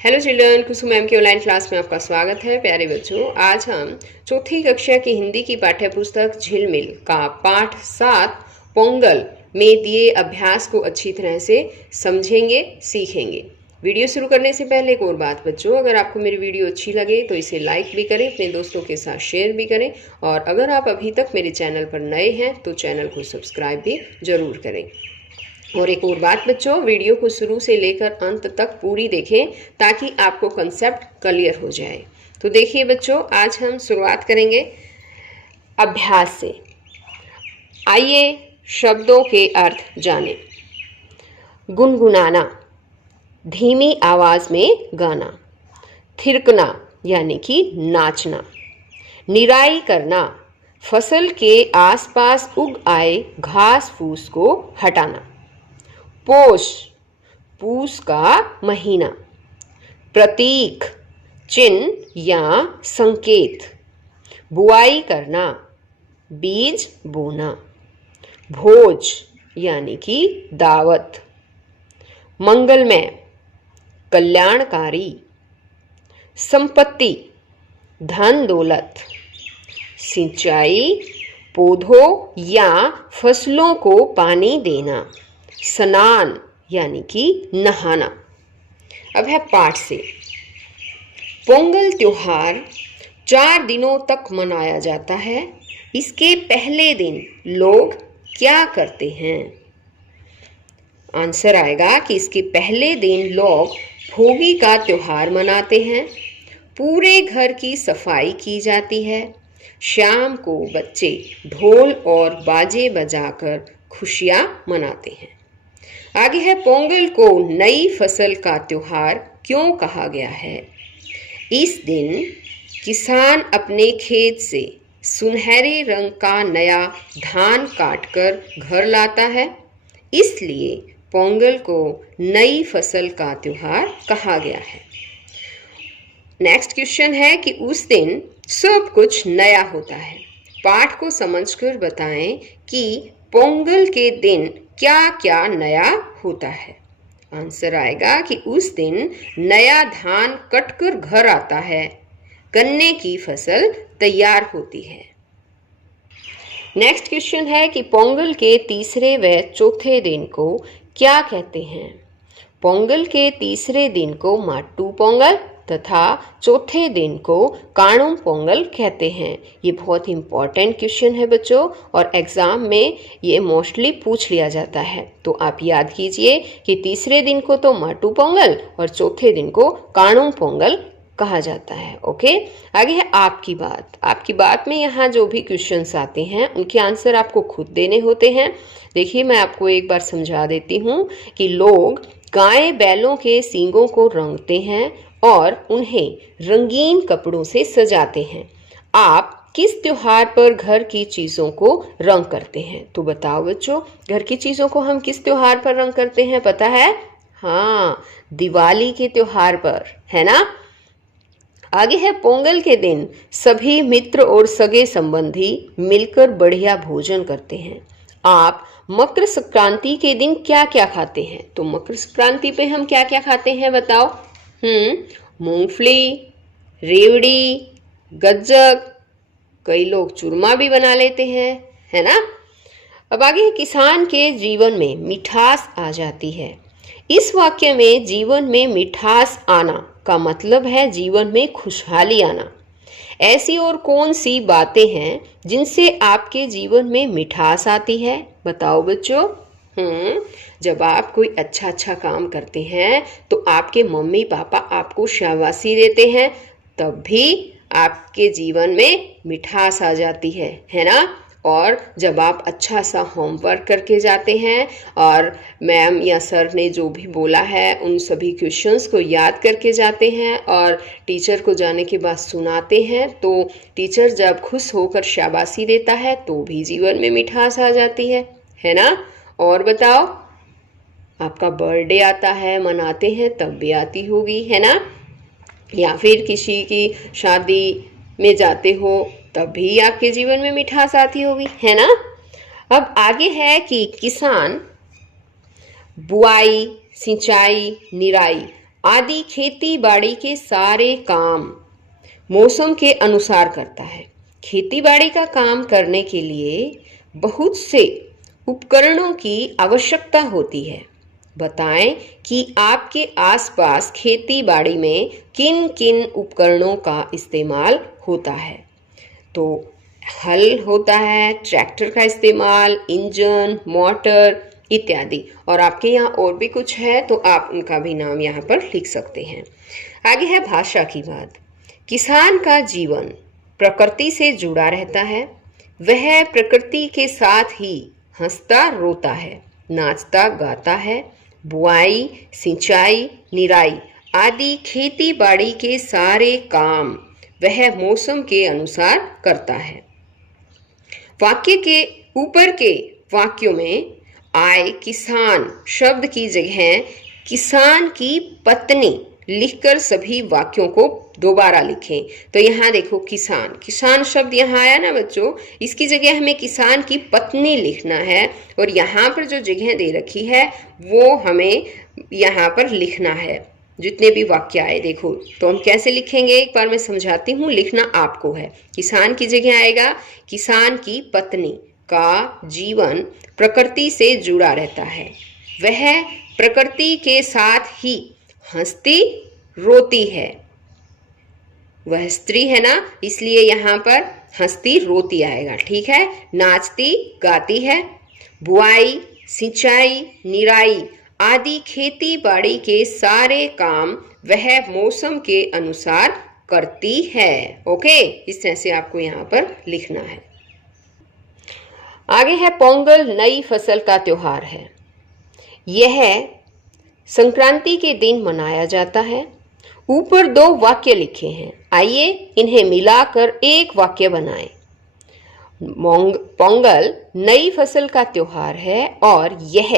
Hello children, कुसुम ma'am की online class में आपका स्वागत है। प्यारे बच्चों, आज हम चौथी कक्षा की हिंदी की पाठ्य पुस्तक झिलमिल का पाठ 7 पोंगल में दिए अभ्यास को अच्छी तरह से समझेंगे, सीखेंगे। वीडियो शुरू करने से पहले एक और बात बच्चों, अगर आपको मेरी वीडियो अच्छी लगे तो इसे लाइक भी करें, अपने दोस्तों के साथ शेयर भी करें, और अगर आप अभी तक मेरे चैनल पर नए हैं तो चैनल को सब्सक्राइब भी जरूर करें। और एक और बात बच्चों, वीडियो को शुरू से लेकर अंत तक पूरी देखें ताकि आपको कंसेप्ट क्लियर हो जाए। तो देखिए बच्चों, आज हम शुरुआत करेंगे अभ्यास से। आइए शब्दों के अर्थ जानें। गुनगुनाना, धीमी आवाज में गाना। थिरकना यानी कि नाचना। निराई करना, फसल के आसपास उग आए घास फूस को हटाना। पोष, पूस का महीना। प्रतीक, चिन्ह या संकेत। बुआई करना, बीज बोना। भोज यानी कि दावत। मंगलमय, कल्याणकारी। संपत्ति, धन दौलत। सिंचाई, पौधों या फसलों को पानी देना। स्नान यानी कि नहाना। अब है पाठ से। पोंगल त्योहार 4 दिनों तक मनाया जाता है। इसके पहले दिन लोग क्या करते हैं? आंसर आएगा कि इसके पहले दिन लोग भोगी का त्योहार मनाते हैं। पूरे घर की सफाई की जाती है। शाम को बच्चे ढोल और बाजे बजाकर खुशियां मनाते हैं। आगे है, पोंगल को नई फसल का त्योहार क्यों कहा गया है? इस दिन किसान अपने खेत से सुनहरे रंग का नया धान काटकर घर लाता है, इसलिए पोंगल को नई फसल का त्योहार कहा गया है। नेक्स्ट क्वेश्चन है कि उस दिन सब कुछ नया होता है। पाठ को समझकर बताएं कि पोंगल के दिन क्या क्या नया होता है। आंसर आएगा कि उस दिन नया धान कटकर घर आता है, गन्ने की फसल तैयार होती है। नेक्स्ट क्वेश्चन है कि पोंगल के तीसरे व चौथे दिन को क्या कहते हैं? पोंगल के तीसरे दिन को माट्टू पोंगल तथा चौथे दिन को काणुम पोंगल कहते हैं। ये बहुत इंपॉर्टेंट क्वेश्चन है बच्चों, और एग्जाम में ये मोस्टली पूछ लिया जाता है। तो आप याद कीजिए कि तीसरे दिन को तो माट्टू पोंगल और चौथे दिन को काणुम पोंगल कहा जाता है। ओके, आगे है आपकी बात। आपकी बात में यहाँ जो भी क्वेश्चंस आते हैं उनके आंसर आपको खुद देने होते हैं। देखिए, मैं आपको एक बार समझा देती हूँ कि लोग गाय बैलों के सींगों को रंगते हैं और उन्हें रंगीन कपड़ों से सजाते हैं। आप किस त्योहार पर घर की चीजों को रंग करते हैं? तो बताओ बच्चों, घर की चीजों को हम किस त्योहार पर रंग करते हैं? पता है? हाँ, दिवाली के त्योहार पर, है ना। आगे है, पोंगल के दिन सभी मित्र और सगे संबंधी मिलकर बढ़िया भोजन करते हैं। आप मकर संक्रांति के दिन क्या क्या खाते हैं? तो मकर संक्रांति पे हम क्या क्या खाते हैं बताओ? मूंगफली, रेवड़ी, गज्जक, कई लोग चूरमा भी बना लेते हैं, है ना। अब आगे, किसान के जीवन में मिठास आ जाती है। इस वाक्य में जीवन में मिठास आना का मतलब है जीवन में खुशहाली आना। ऐसी और कौन सी बातें हैं जिनसे आपके जीवन में मिठास आती है? बताओ बच्चों। जब आप कोई अच्छा काम करते हैं तो आपके मम्मी पापा आपको शाबाशी देते हैं, तब भी आपके जीवन में मिठास आ जाती है ना। और जब आप अच्छा सा होमवर्क करके जाते हैं और मैम या सर ने जो भी बोला है उन सभी क्वेश्चंस को याद करके जाते हैं और टीचर को जाने के बाद सुनाते हैं, तो टीचर जब खुश होकर शाबाशी देता है तो भी जीवन में मिठास आ जाती है ना। और बताओ, आपका बर्थडे आता है, मनाते हैं, तब भी आती होगी, है ना। या फिर किसी की शादी में जाते हो तब भी आपके जीवन में मिठास आती होगी, है ना। अब आगे है कि किसान बुआई, सिंचाई, निराई आदि खेती बाड़ी के सारे काम मौसम के अनुसार करता है। खेती बाड़ी का काम करने के लिए बहुत से उपकरणों की आवश्यकता होती है। बताएं कि आपके आसपास खेती बाड़ी में किन किन उपकरणों का इस्तेमाल होता है। तो हल होता है, ट्रैक्टर का इस्तेमाल, इंजन, मोटर इत्यादि। और आपके यहाँ और भी कुछ है तो आप उनका भी नाम यहाँ पर लिख सकते हैं। आगे है भाषा की बात। किसान का जीवन प्रकृति से जुड़ा रहता है। वह प्रकृति के साथ ही हंसता रोता है, नाचता गाता है। बुआई, सिंचाई, निराई आदि खेती बाड़ी के सारे काम वह मौसम के अनुसार करता है। वाक्य के ऊपर के वाक्यों में आए किसान शब्द की जगह किसान की पत्नी लिखकर सभी वाक्यों को दोबारा लिखें। तो यहाँ देखो किसान, किसान शब्द यहाँ आया ना बच्चों, इसकी जगह हमें किसान की पत्नी लिखना है और यहाँ पर जो जगह दे रखी है वो हमें यहाँ पर लिखना है। जितने भी वाक्य आए देखो, तो हम कैसे लिखेंगे एक बार मैं समझाती हूँ, लिखना आपको है। किसान की जगह आएगा किसान की पत्नी का जीवन प्रकृति से जुड़ा रहता है। वह प्रकृति के साथ ही हंसती रोती है। वह स्त्री है ना, इसलिए यहाँ पर हंसती रोती आएगा, ठीक है। नाचती गाती है। बुआई, सिंचाई, निराई आदि खेती बाड़ी के सारे काम वह मौसम के अनुसार करती है। ओके, इस तरह से आपको यहाँ पर लिखना है। आगे है पोंगल, नई फसल का त्योहार है। यह संक्रांति के दिन मनाया जाता है। ऊपर दो वाक्य लिखे हैं, आइए इन्हें मिलाकर एक वाक्य बनाएं। पोंगल नई फसल का त्योहार है और यह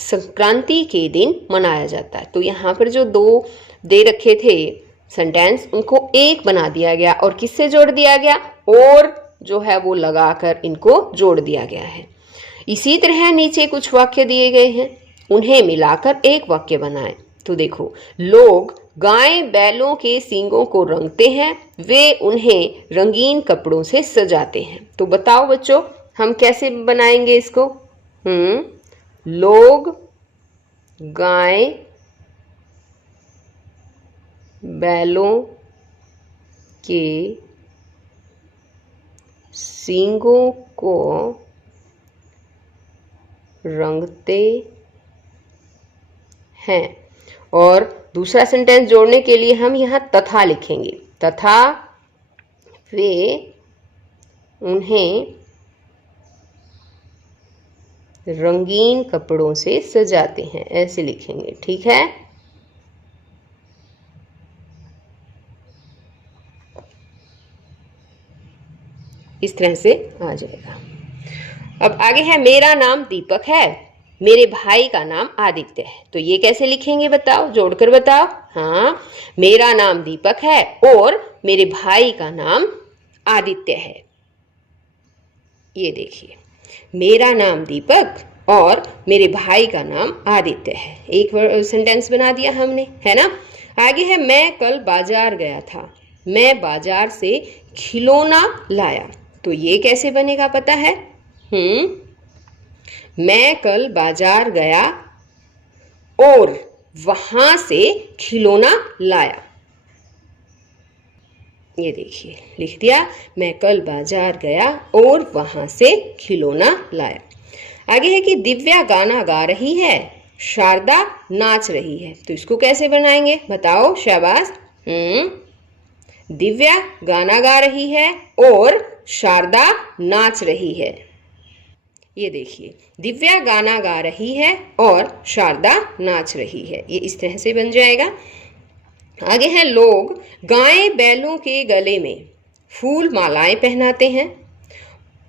संक्रांति के दिन मनाया जाता है। तो यहाँ पर जो दो दे रखे थे सेंटेंस, उनको एक बना दिया गया और किससे जोड़ दिया गया, और जो है वो लगाकर इनको जोड़ दिया गया है। इसी तरह नीचे कुछ वाक्य दिए गए हैं, उन्हें मिलाकर एक वाक्य बनाएं। तो देखो, लोग गाय बैलों के सींगों को रंगते हैं, वे उन्हें रंगीन कपड़ों से सजाते हैं। तो बताओ बच्चों, हम कैसे बनाएंगे इसको? लोग गाय बैलों के सींगों को रंगते हैं। और दूसरा सेंटेंस जोड़ने के लिए हम यहाँ तथा लिखेंगे, तथा वे उन्हें रंगीन कपड़ों से सजाते हैं, ऐसे लिखेंगे, ठीक है। इस तरह से आ जाएगा। अब आगे है, मेरा नाम दीपक है, मेरे भाई का नाम आदित्य है। तो ये कैसे लिखेंगे बताओ, जोड़कर बताओ। हाँ, मेरा नाम दीपक है और मेरे भाई का नाम आदित्य है। ये देखिए, मेरा नाम दीपक और मेरे भाई का नाम आदित्य है। एक सेंटेंस बना दिया हमने, है ना। आगे है, मैं कल बाजार गया था, मैं बाजार से खिलौना लाया। तो ये कैसे बनेगा पता है? मैं कल बाजार गया और वहां से खिलौना लाया। ये देखिए, लिख दिया, मैं कल बाजार गया और वहां से खिलौना लाया। आगे है कि दिव्या गाना गा रही है, शारदा नाच रही है। तो इसको कैसे बनाएंगे बताओ, शाबाश। दिव्या गाना गा रही है और शारदा नाच रही है। ये देखिए, दिव्या गाना गा रही है और शारदा नाच रही है। ये इस तरह से बन जाएगा। आगे है, लोग गाय बैलों के गले में फूल मालाएं पहनाते हैं।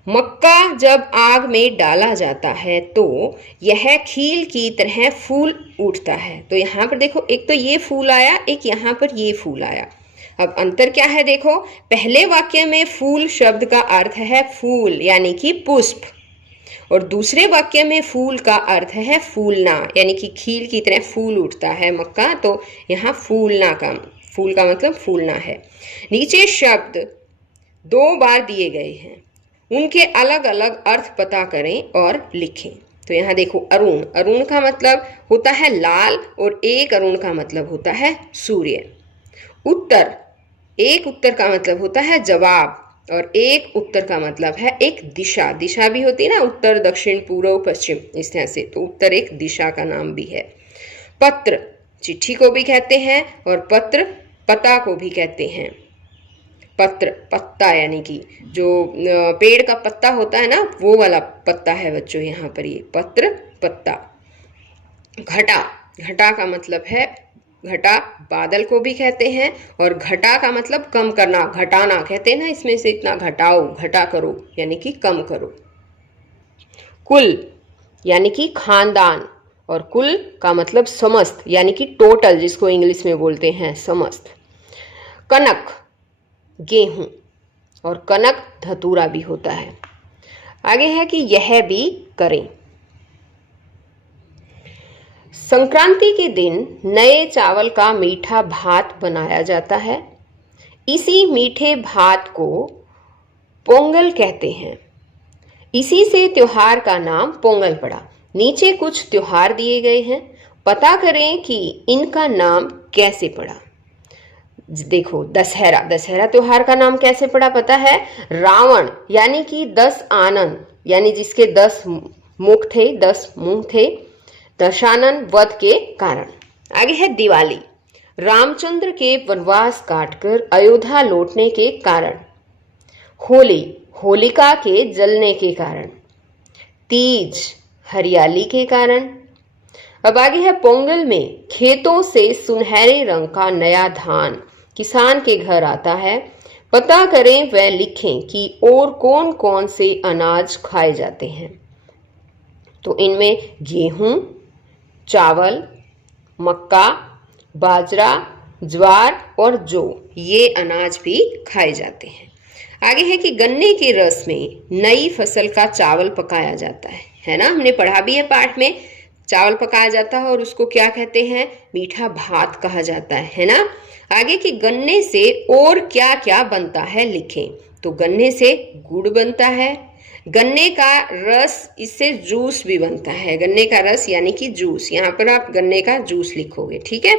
मक्का जब आग में डाला जाता है तो यह खील की तरह फूल उठता है। तो यहाँ पर देखो, एक तो ये फूल आया, एक यहाँ पर ये फूल आया। अब अंतर क्या है देखो, पहले वाक्य में फूल शब्द का अर्थ है फूल यानी कि पुष्प, और दूसरे वाक्य में फूल का अर्थ है फूलना, यानी कि खील की तरह फूल उठता है मक्का, तो यहाँ फूलना का, फूल का मतलब फूलना है। नीचे शब्द 2 बार दिए गए हैं, उनके अलग अलग अर्थ पता करें और लिखें। तो यहाँ देखो अरुण, अरुण का मतलब होता है लाल और एक अरुण का मतलब होता है सूर्य। उत्तर, एक उत्तर का मतलब होता है जवाब और एक उत्तर का मतलब है एक दिशा, दिशा भी होती है ना, उत्तर दक्षिण पूर्व पश्चिम, इस तरह से, तो उत्तर एक दिशा का नाम भी है। पत्र चिट्ठी को भी कहते हैं और पत्र पता को भी कहते हैं। पत्र पत्ता, यानी कि जो पेड़ का पत्ता होता है ना, वो वाला पत्ता है बच्चों यहाँ पर, ये पत्र पत्ता। घटा, घटा का मतलब है, घटा बादल को भी कहते हैं और घटा का मतलब कम करना, घटाना कहते हैं ना, इसमें से इतना घटाओ, घटा करो, यानी कि कम करो। कुल यानी कि खानदान और कुल का मतलब समस्त, यानी कि टोटल, जिसको इंग्लिश में बोलते हैं समस्त। कनक गेहूं और कनक धतूरा भी होता है। आगे है कि यह भी करें। संक्रांति के दिन नए चावल का मीठा भात बनाया जाता है। इसी मीठे भात को पोंगल कहते हैं। इसी से त्योहार का नाम पोंगल पड़ा। नीचे कुछ त्योहार दिए गए हैं, पता करें कि इनका नाम कैसे पड़ा। देखो दशहरा, दशहरा त्योहार का नाम कैसे पड़ा पता है? रावण यानी कि 10 आनन, यानी जिसके 10 मुख थे, 10 मुंह थे, दशानन वध के कारण। आगे है दिवाली, रामचंद्र के वनवास काटकर अयोध्या लौटने के कारण। होली, होलिका के जलने के कारण। तीज, हरियाली के कारण। अब आगे है पोंगल में खेतों से सुनहरे रंग का नया धान किसान के घर आता है। पता करें व लिखें कि और कौन कौन से अनाज खाए जाते हैं। तो इनमें गेहूं, चावल, मक्का, बाजरा, ज्वार और जौ, ये अनाज भी खाए जाते हैं। आगे है कि गन्ने के रस में नई फसल का चावल पकाया जाता है ना, हमने पढ़ा भी है पाठ में, चावल पकाया जाता है और उसको क्या कहते हैं? मीठा भात कहा जाता है ना। आगे कि गन्ने से और क्या क्या बनता है लिखें। तो गन्ने से गुड़ बनता है, गन्ने का रस, इससे जूस भी बनता है। गन्ने का रस यानी कि जूस, यहाँ पर आप गन्ने का जूस लिखोगे, ठीक है।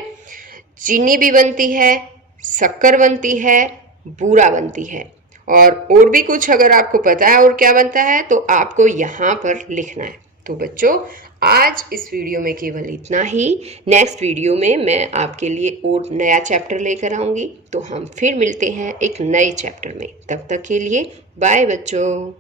चीनी भी बनती है, शक्कर बनती है, बूरा बनती है, और भी कुछ अगर आपको पता है और क्या बनता है तो आपको यहाँ पर लिखना है। तो बच्चों आज इस वीडियो में केवल इतना ही। नेक्स्ट वीडियो में मैं आपके लिए और नया चैप्टर लेकर आऊँगी, तो हम फिर मिलते हैं एक नए चैप्टर में। तब तक के लिए बाय बच्चों।